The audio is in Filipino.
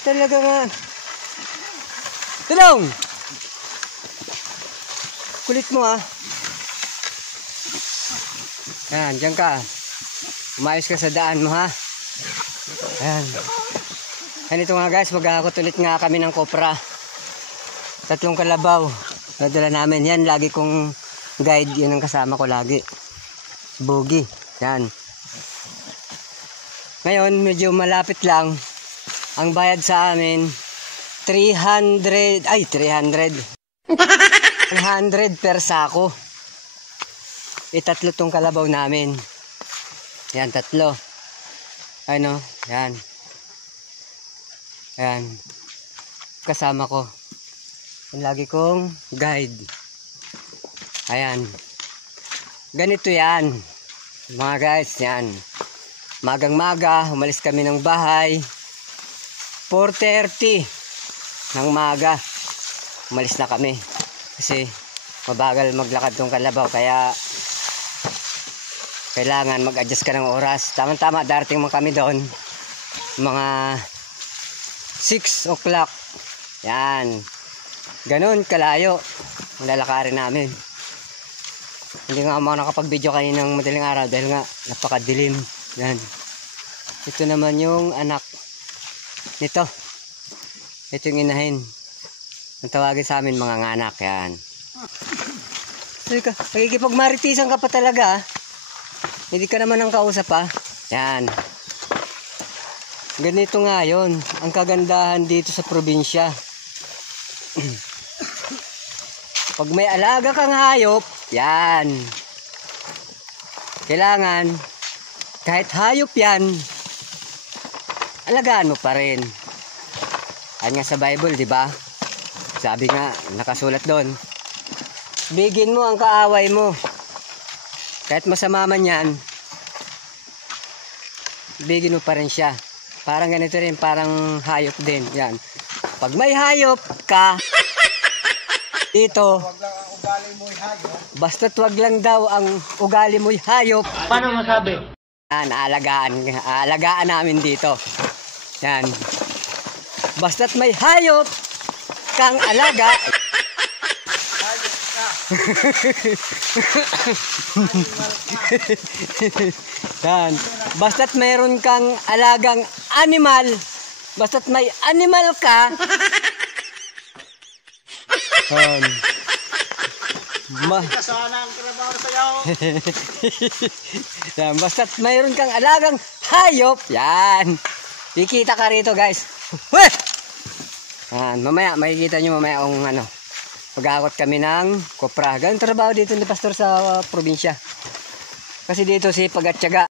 Talaga nga. Tulong! Kulit mo ah. Yan, dyan ka. Umayos ka sa daan mo ha. Ayan. Ganito nga guys, maghahakot ulit nga kami ng kopra. 3 kalabaw. Nadala namin. Yan, lagi kong guide. Yun ang kasama ko lagi. Bogey. Yan. Ngayon, medyo malapit lang. Ang bayad sa amin, 300 per sako. 3 tong kalabaw namin. Yan, 3. Ano, yan. Ayan. Kasama ko. Yung lagi kong guide. Ayan. Ganito yan. Mga guys, yan. Magang-maga, umalis kami ng bahay. 4:30 ng maga. Umalis na kami. Kasi mabagal maglakad tong kalabaw. Kaya kailangan mag-adjust ka ng oras. Tama-tama, darating mo kami doon. Mga 6 o'clock. Yan. Ganun kalayo. Lalakarin namin. Hindi nga ako nakapag-video kaninang madaling araw dahil nga napakadilim. Yan. Ito naman yung anak nito. Ito yung inahin. Ang tawagin sa amin mga nganak. Yan. Nakikipagmaritisan ka pa talaga. Hindi ka naman ang kausap pa. Yan. Ganito nga yun. Ang kagandahan dito sa probinsya. Pag may alaga kang hayop, yan. Kailangan, kahit hayop yan, alagaan mo pa rin. Ayan nga sa Bible, di ba? Sabi nga, nakasulat doon. Bigin mo ang kaaway mo. Kahit masama man yan, bigin mo pa rin siya. Parang ganito rin, parang hayop din. Yan. Pag may hayop ka, dito, basta't wag lang daw ang ugali mo'y hayop. Paano masabi? Yan, aalagaan namin dito. Yan. Basta't may hayop kang alaga. Hayop ka. Yan. Basta't mayroon kang alagang animal, basta't may animal ka, Kasana ang trabaho sa'yo. yan. Basta't mayroon kang alagang hayop, yan. Kikita ka rito guys. Yan. Mamaya, makikita nyo mamaya kung ano. Maghahakot kami ng kopra. Ganun trabaho dito ni Pastor sa probinsya. Kasi dito sipag at tiyaga.